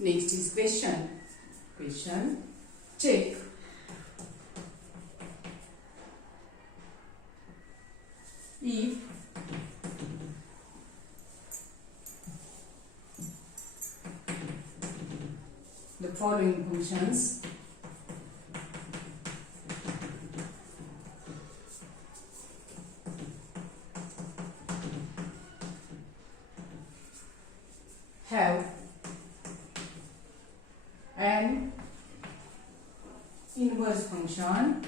Next is question. Question. Check. If the following functions have an inverse function,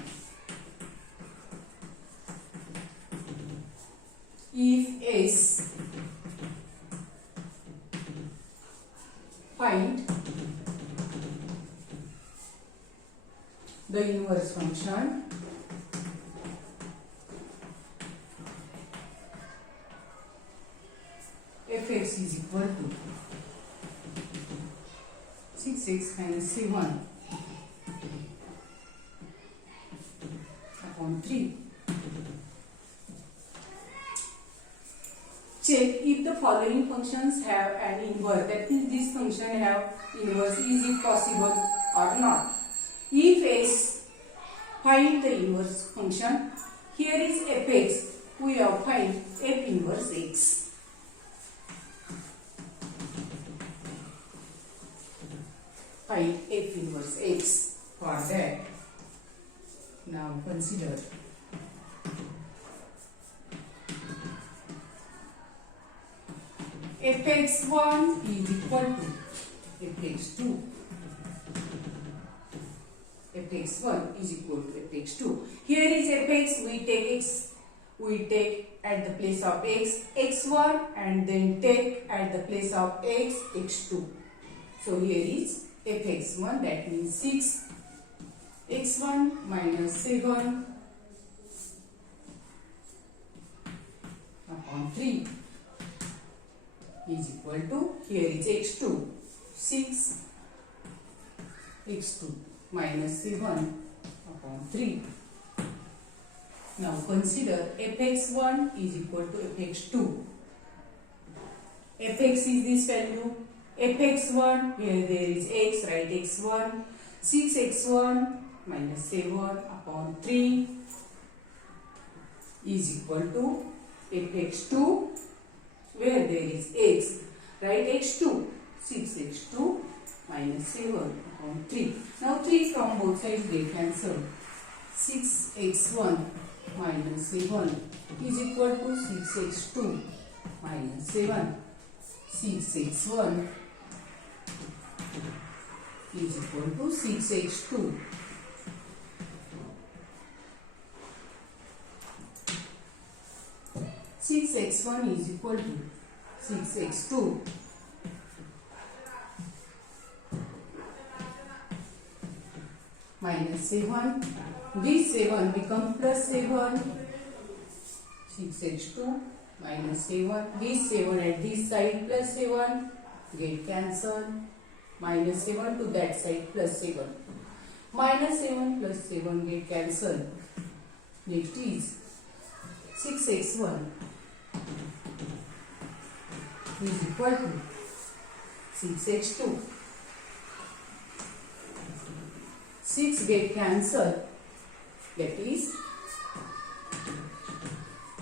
if S, find the inverse function fx is equal to 6x minus 7 upon 3. Check if the following functions have an inverse, that means this function have inverse, is it possible or not. If s, find the inverse function. Here is fx, we have find f inverse x. Find f inverse x. For that, now consider fx1 is equal to fx2. fx1 is equal to fx2. Here is fx, we take x, we take at the place of x, x1, and then take at the place of x, x2. So here is fx1, that means 6 x1 minus 7 upon 3 is equal to, here is x2, 6 x2 minus 7 upon 3. Now consider fx1 is equal to fx2. fx is this value, fx1, here there is x, write x1, 6x1 minus 7 upon 3 is equal to fx2, where there is x, write x2, 6x2 minus 7 upon 3. Now 3 from both sides get cancelled. 6x1 minus 7 is equal to 6x2 minus 7. 6x1 is equal to 6x2. Six x1 is equal to 6x2 minus 7. This 7 becomes plus 7. 6x2 minus 7. This 7 at this side plus 7 get cancelled. Minus 7 to that side plus 7. Minus 7 plus 7 get cancelled. Next is 6x1 is equal to 6x2. 6 get cancelled. That is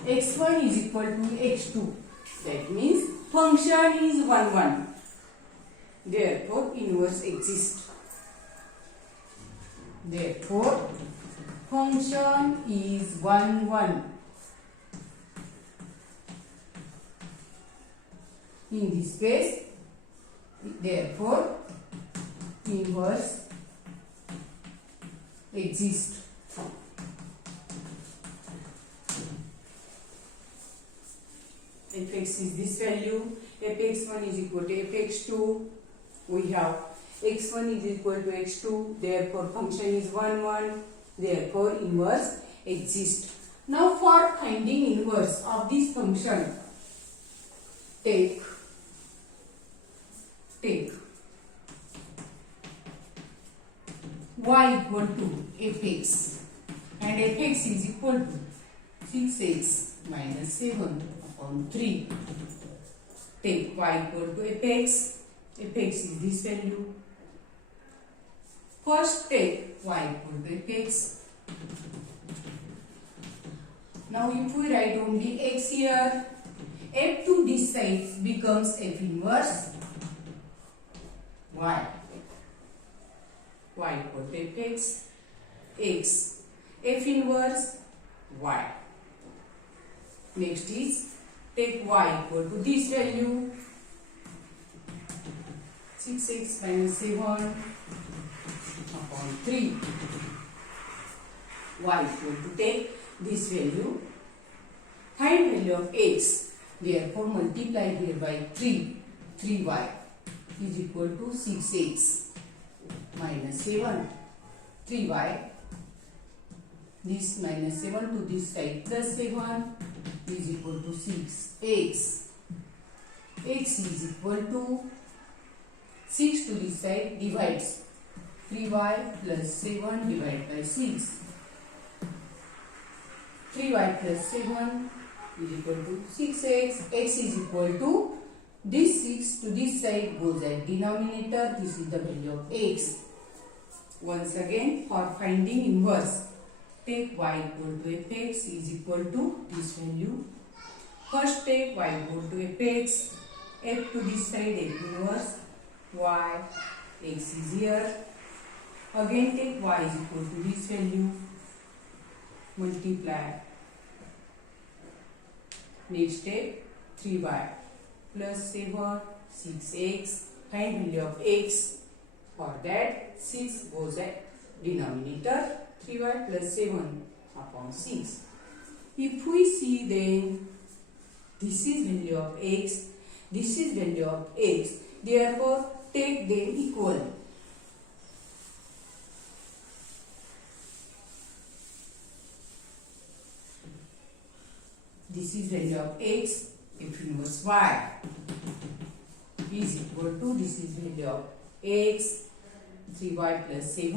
x1 is equal to x2. That means function is 1, 1. Therefore, inverse exists. Therefore, function is 1, 1. In this case, therefore, inverse exists. Fx is this value, fx1 is equal to fx2. We have x1 is equal to x2, therefore function is 1, 1, therefore inverse exists. Now for finding inverse of this function, take y equal to fx, and fx is equal to 6x minus 7 upon 3. Take y equal to fx, fx is this value. First take y equal to fx. Now if we write only x here, f to this side becomes f inverse y. Y equal to fx, x, f inverse y. Next is take y equal to this value, 6x minus 7 upon 3. Y equal to take this value, find value of x, therefore multiply here by 3, 3y is equal to 6x minus 7, 3y, this minus 7 to this side plus 7 is equal to 6x, x is equal to 6 to this side divides 3y plus 7 divided by 6. 3y plus 7 is equal to 6x. X is equal to this 6 to this side goes at denominator. This is the value of x. Once again, for finding inverse, take y equal to fx is equal to this value. First take y equal to fx, f to this side f inverse y, x is here. Again take y is equal to this value, multiply. Next step 3y plus 7, 6x, find value of x. For that 6 goes at denominator, 3y plus 7 upon 6. If we see then this is value of x, this is value of x, therefore take them equal. This is value of x, f inverse y is equal to, this is value of x, 3y plus 7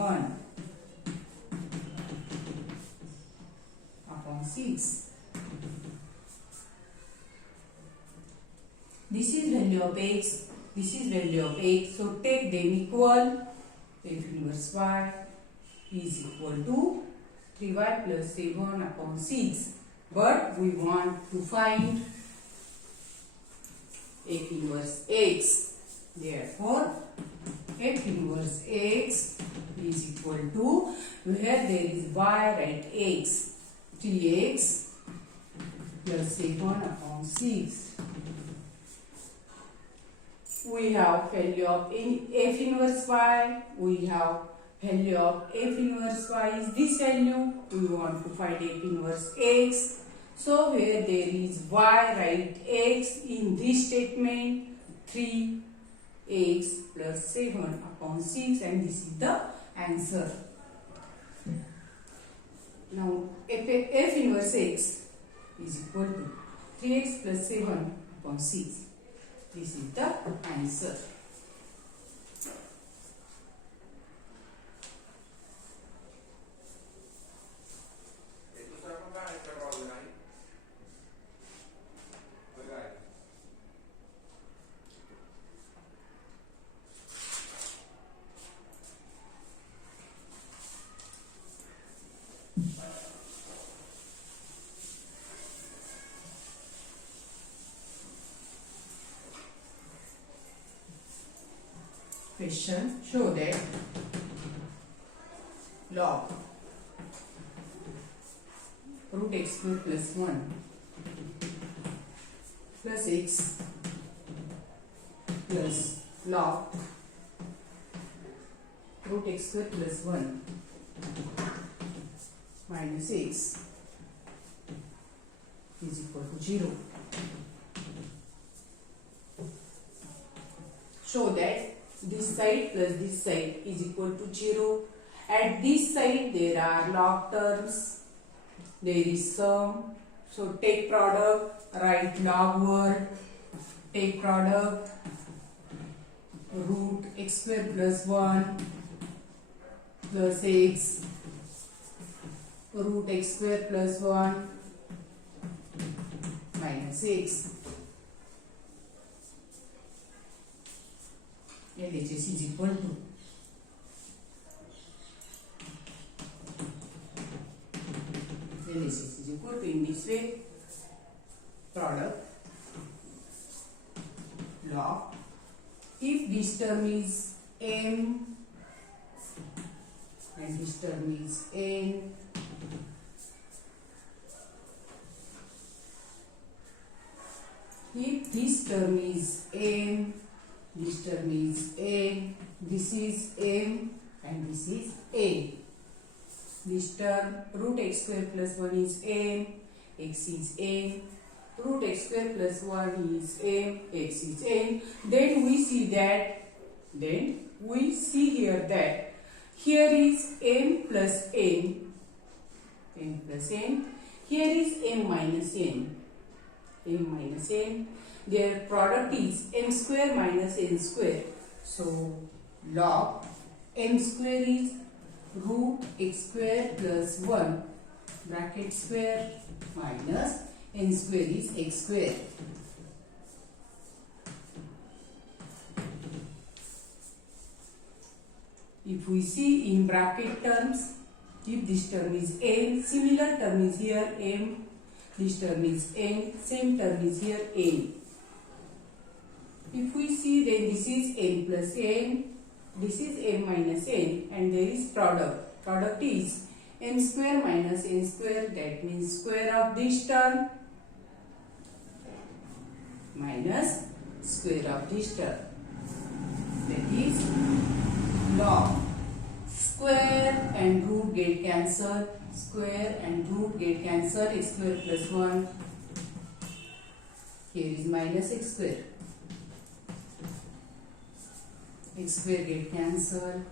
upon 6. This is value of x, this is value of x, so take them equal. F inverse y is equal to 3y plus 7 upon 6. But we want to find f inverse x. Therefore, f inverse x is equal to, where there is y, write x, 3x plus 7 upon 6. We have value of f inverse y, we have value of f inverse y is this value. We want to find f inverse x. So where there is y, write x in this statement, 3x plus 7 upon 6, and this is the answer. Now f inverse x is equal to 3x plus 7 upon 6. This is the answer. Question, show that log root x square plus 1 plus x plus log root x square plus 1 minus x is equal to 0. Show that this side plus this side is equal to 0. At this side there are log terms, there is sum. So take product, write log word, take product, root x square plus 1 plus x, root x square plus 1 minus x. LHS is equal to LHS is equal to in this way product log, if this term is m and this term is n, if this term is m, this term is n, this is m and this is n. This term root x square plus 1 is m, x is n, root x square plus 1 is m, x is n. Then we see here that here is m plus n, here is m minus n, their product is m square minus n square. So log m square is root x square plus 1 bracket square minus n square is x square. If we see in bracket terms, if this term is n, similar term is here m, this term is n, same term is here n. If we see, then this is n plus n, this is m minus n, and there is product. Product is m square minus n square, that means square of this term minus square of this term. That is log square and root get cancelled, square and root get cancelled, x square plus 1. Here is minus x square. X square get cancelled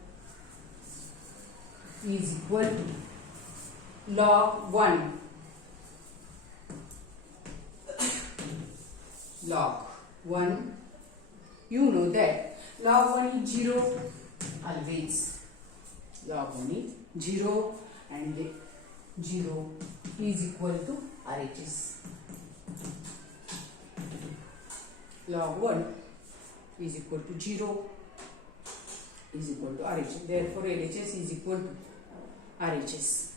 is equal to log 1. Log 1, you know that log 1 is 0 always. Log 1 is 0 and 0 is equal to RHS. Log 1 is equal to 0 is equal to RHS. Therefore, LHS is equal to RHS.